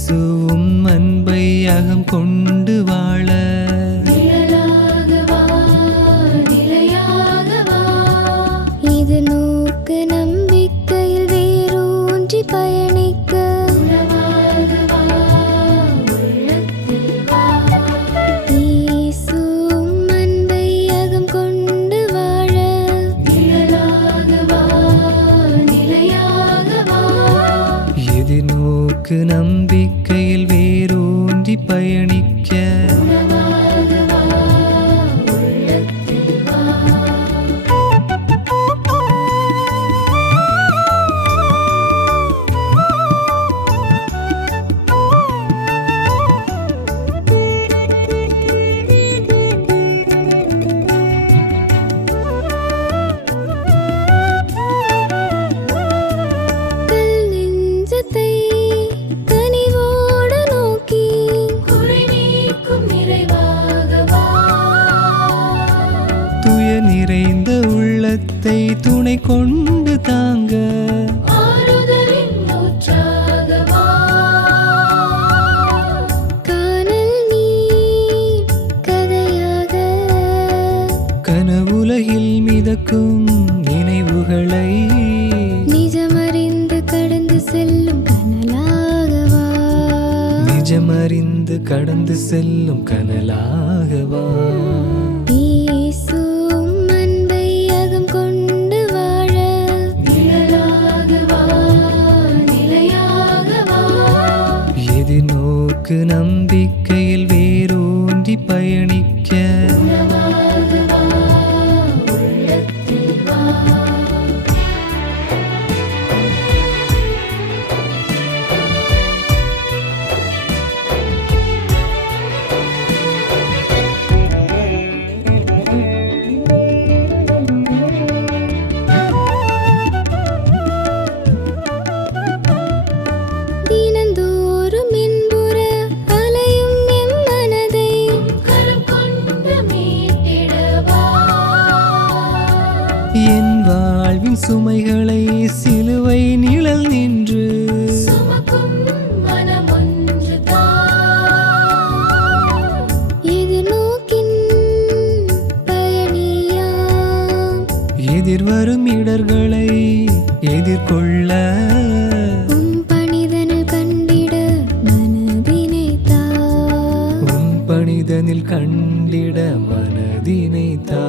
இயேசுவும் அன்பை அகம் கொண்டு வாழ. நம்பிக்கையில் வேரூன்றி பயணிக்க உள்ளத்தை துணை கொண்டு தாங்க. கனவுலகில் மிதக்கும் நினைவுகளை நிஜமறிந்து கடந்து செல்லும் கனலாகவா? நிஜமறிந்து கடந்து செல்லும் கனலாகவா? எதிர்நோக்கு நம்பிக்கையில் வேரூன்றி பயணிக்க என் வாழ்வின் சுமைகளை சிலுவை நிழல் நின்று எதிர்வரும் இடர்களை எதிர்கொள்ள உம் பணிதனில் கண்டிட மனதினை தா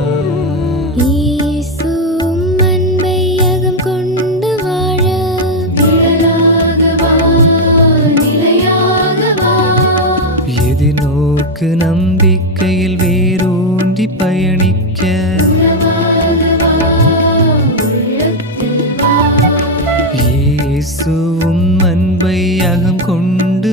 எதிர்நோக்கு நம்பிக்கையில் வேரூன்றி பயணிக்க. இயேசுவும் அன்பை அகம் கொண்டு